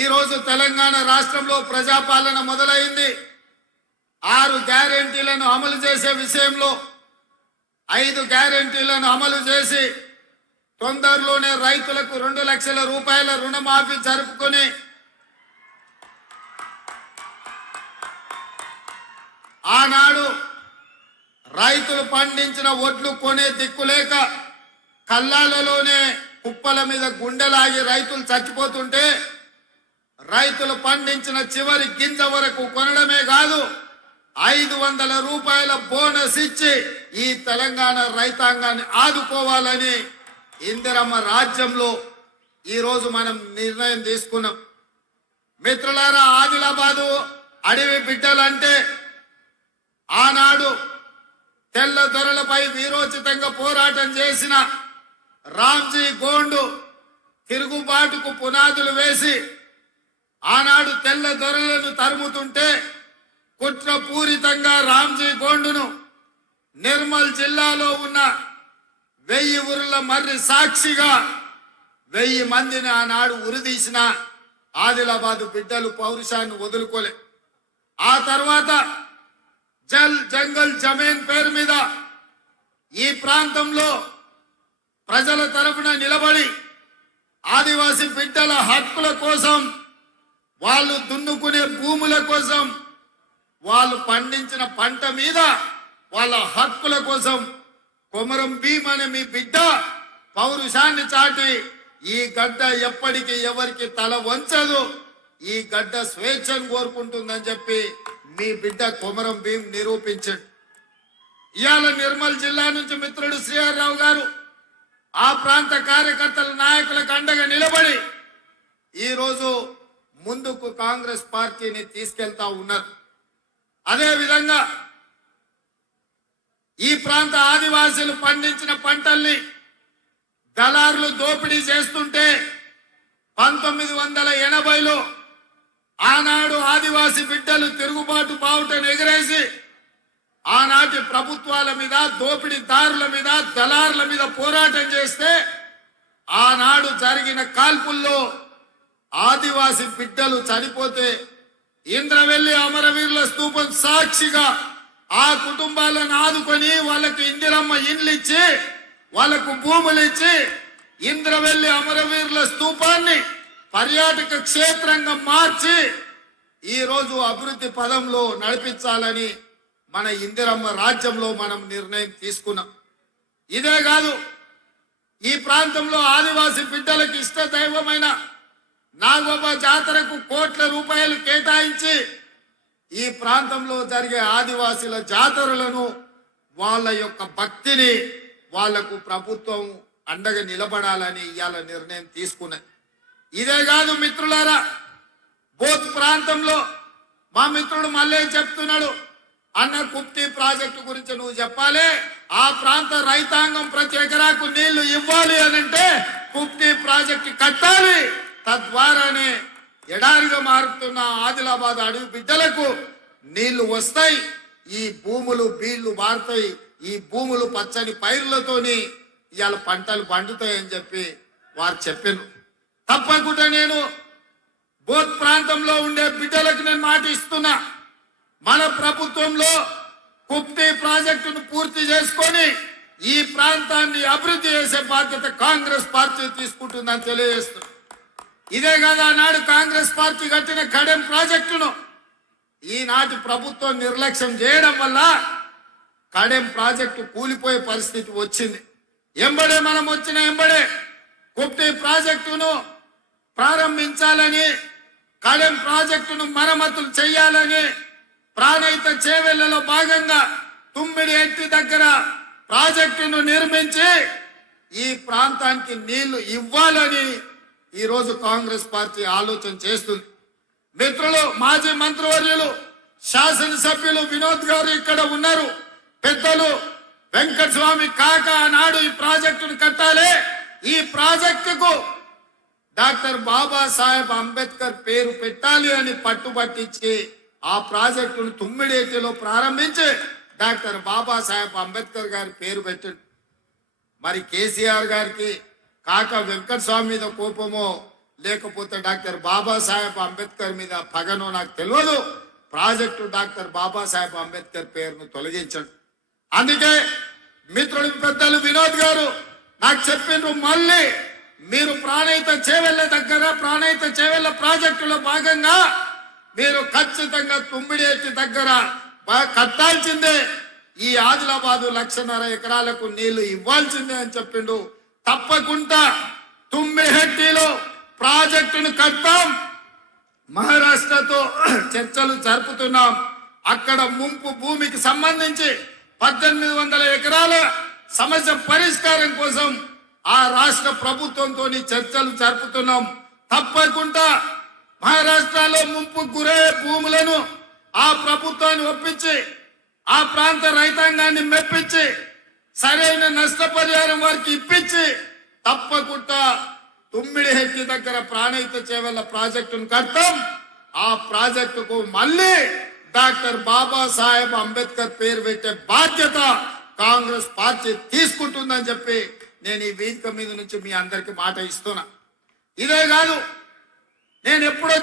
ఈ రోజు తెలంగాణ రాష్ట్రంలో ప్రజాపాలన మొదలైంది. 6 గ్యారెంటీలను అమలు చేసే విషయంలో 5 గ్యారెంటీలను అమలు చేసి తొందరలోనే రైతులకు 2 లక్షల రూపాయల రుణమాఫీ జరుపుకొని ఆనాడు రైతులు పండించిన ఒడ్లు కొనే దిక్కులేక కల్లాలలోనే కుప్పల మీద గుండెలాగి రైతులు చచ్చిపోతుంటే రైతులు పండించిన చివరి గింజ వరకు కొనడమే కాదు 500 రూపాయల బోనస్ ఇచ్చి ఈ తెలంగాణ రైతాంగాన్ని ఆదుకోవాలని ఇందిరమ్మ రాజ్యంలో ఈరోజు మనం నిర్ణయం తీసుకున్నాం. మిత్రులారా, ఆదిలాబాదు అడవి బిడ్డలంటే ఆనాడు తెల్ల దొరలపై వీరోచితంగా పోరాటం చేసిన రామ్జీ గోండు తిరుగుబాటుకు పునాదులు వేసి ఆనాడు తెల్ల దొరలను తరుముతుంటే కుట్రపూరితంగా రామ్జీ గోండును నిర్మల్ జిల్లాలో ఉన్న 1000 ఊరుల మర్రి సాక్షిగా 1000 మందిని ఆనాడు ఉరిదీసిన ఆదిలాబాదు బిడ్డలు పౌరుషాన్ని వదులుకోలే. ఆ తర్వాత జల్ జంగల్ జమీన్ పేరు మీద ఈ ప్రాంతంలో ప్రజల తరపున నిలబడి ఆదివాసీ బిడ్డల హక్కుల కోసం, వాళ్ళు దున్నుకునే భూముల కోసం, వాళ్ళు పండించిన పంట మీద వాళ్ళ హక్కుల కోసం కొమరం భీమ్ అనే మీ బిడ్డ పౌరుషాన్ని చాటి ఈ గడ్డ ఎప్పటికీ ఎవరికి తల వంచదు, ఈ గడ్డ స్వేచ్ఛను కోరుకుంటుందని చెప్పి మీ బిడ్డ కొమరం భీమ్ నిరూపించాడు. ఇవాళ నిర్మల్ జిల్లా నుంచి మిత్రుడు శ్రీహర్ రావు గారు ఆ ప్రాంత కార్యకర్తల నాయకులకు అండగా నిలబడి ఈరోజు ముందుకు కాంగ్రెస్ పార్టీని తీసుకెళ్తా ఉన్నారు. అదే విధంగా ఈ ప్రాంత ఆదివాసీలు పండించిన పంటల్ని దళారులు దోపిడీ చేస్తుంటే 1980లో ఆనాడు ఆదివాసీ బిడ్డలు తిరుగుబాటు బావుటను ఎగిరేసి ఆనాటి ప్రభుత్వాల మీద, దోపిడీదారుల మీద, దళారుల మీద పోరాటం చేస్తే ఆనాడు జరిగిన కాల్పుల్లో ఆదివాసీ బిడ్డలు చనిపోతే ఇంద్రవెల్లి అమరవీరుల స్తూపం సాక్షిగా ఆ కుటుంబాలను ఆదుకొని వాళ్ళకి ఇందిరమ్మ ఇండ్లు ఇచ్చి, వాళ్లకు భూములు ఇచ్చి ఇంద్రవెల్లి అమరవీరుల స్తూపాన్ని పర్యాటక క్షేత్రంగా మార్చి ఈ రోజు అభివృద్ధి పదంలో నడిపించాలని మన ఇందిరమ్మ రాజ్యంలో మనం నిర్ణయం తీసుకున్నాం. ఇదే కాదు, ఈ ప్రాంతంలో ఆదివాసీ బిడ్డలకు ఇష్ట దైవమైన నాగోబ జాతరకు కోట్ల రూపాయలు కేటాయించి ఈ ప్రాంతంలో జరిగే ఆదివాసీల జాతరలను, వాళ్ళ యొక్క భక్తిని వాళ్లకు ప్రభుత్వం అండగా నిలబడాలని ఇవాళ నిర్ణయం తీసుకున్నది. ఇదే కాదు మిత్రులారా, బోత్ ప్రాంతంలో మా మిత్రుడు మళ్ళీ చెప్తున్నాడు, అన్న కుప్తి ప్రాజెక్టు గురించి నువ్వు చెప్పాలి, ఆ ప్రాంత రైతాంగం ప్రతి ఎకరాకు నీళ్లు ఇవ్వాలి అనంటే కుప్తి ప్రాజెక్టు కట్టాలి, తద్వారానే ఎడారిగా మారుతున్న ఆదిలాబాద్ అడవి బిడ్డలకు నీళ్లు వస్తాయి, ఈ భూములు బీళ్లు మారుతాయి, ఈ భూములు పచ్చని పైర్లతోని ఇవాళ పంటలు పండుతాయని చెప్పి వారు చెప్పారు. తప్పకుండా నేను బోత్ ప్రాంతంలో ఉండే బిడ్డలకు నేను మాట ఇస్తున్నా, మన ప్రభుత్వంలో కుప్తి ప్రాజెక్టును పూర్తి చేసుకొని ఈ ప్రాంతాన్ని అభివృద్ధి చేసే బాధ్యత కాంగ్రెస్ పార్టీ తీసుకుంటుందని తెలియజేస్తుంది. ఇదే కదా నాడు కాంగ్రెస్ పార్టీ కట్టిన కడెం ప్రాజెక్టును ఈనాటి ప్రభుత్వం నిర్లక్ష్యం చేయడం వల్ల కడెం ప్రాజెక్టు కూలిపోయే పరిస్థితి వచ్చింది. ఎంబడే మనం వచ్చిన ఎంబడే కుప్తి ప్రాజెక్టును ప్రారంభించాలని, కడెం ప్రాజెక్టును మరమ్మతులు చేయాలని ప్రాణహిత చేవెళ్లలో భాగంగా తుమ్మిడి ఎట్టి దగ్గర ప్రాజెక్టును నిర్మించి ఈ ప్రాంతానికి నీళ్లు ఇవ్వాలని ఈ రోజు కాంగ్రెస్ పార్టీ ఆలోచన చేస్తుంది. మిత్రులు, మాజీ మంత్రివర్యులు, శాసనసభ్యులు వినోద్ గారు ఇక్కడ ఉన్నారు, పెద్దలు వెంకటస్వామి కాక నాడు ఈ ప్రాజెక్టును కట్టాలి, ఈ ప్రాజెక్టుకు డాక్టర్ బాబాసాహెబ్ అంబేద్కర్ పేరు పెట్టాలి అని పట్టుబట్టించి ఆ ప్రాజెక్టును తుమ్మిడేటిలో ప్రారంభించి డాక్టర్ బాబాసాహెబ్ అంబేద్కర్ గారి పేరు పెట్టాడు. మరి కేసీఆర్ గారికి కాక వెంకటస్వామి మీద కోపమో లేకపోతే డాక్టర్ బాబాసాహెబ్ అంబేద్కర్ మీద పగనో నాకు తెలియదు, ప్రాజెక్టు డాక్టర్ బాబాసాహెబ్ అంబేద్కర్ పేరును తొలగించండి. అందుకే మిత్రుడు పెద్దలు వినోద్ గారు నాకు చెప్పిండ్రు, మళ్ళీ మీరు ప్రాణహిత చేవెళ్ళ దగ్గర ప్రాణహిత చేవెళ్ళ ప్రాజెక్టులో భాగంగా మీరు ఖచ్చితంగా తుమ్మిడేటి దగ్గర కట్టాల్సిందే, ఈ ఆదిలాబాదు 1.5 ఎకరాలకు నీళ్లు ఇవ్వాల్సిందే అని చెప్పిండు. తప్పకుండా తుమ్మిడిహట్టిలో ప్రాజెక్టును కట్టాం. మహారాష్ట్రతో చర్చలు జరుపుతున్నాం. అక్కడ ముంపు భూమికి సంబంధించి 1800 ఎకరాల సమస్య పరిష్కారం కోసం ఆ రాష్ట్ర ప్రభుత్వంతో చర్చలు జరుపుతున్నాం. తప్పకుండా మహారాష్ట్రలో ముంపు గురయ్యే భూములను ఆ ప్రభుత్వాన్ని ఒప్పించి ఆ ప్రాంత రైతాంగాన్ని మెప్పించి సరైన నష్టపరిహారం వారికి ఇప్పించి తప్పకుండా తుమ్మిడిహెట్టి దగ్గర ప్రాణహిత చేవెళ్ళ ప్రాజెక్టును కడతాం. ఆ ప్రాజెక్టుకు మళ్ళీ డాక్టర్ బాబాసాహెబ్ అంబేద్కర్ పేరు పెట్టే బాధ్యత కాంగ్రెస్ పార్టీ తీసుకుంటుందని చెప్పి నేను ఈ వేదిక మీద నుంచి మీ అందరికి మాట ఇస్తున్నా. ఇదే కాదు, నేను ఎప్పుడో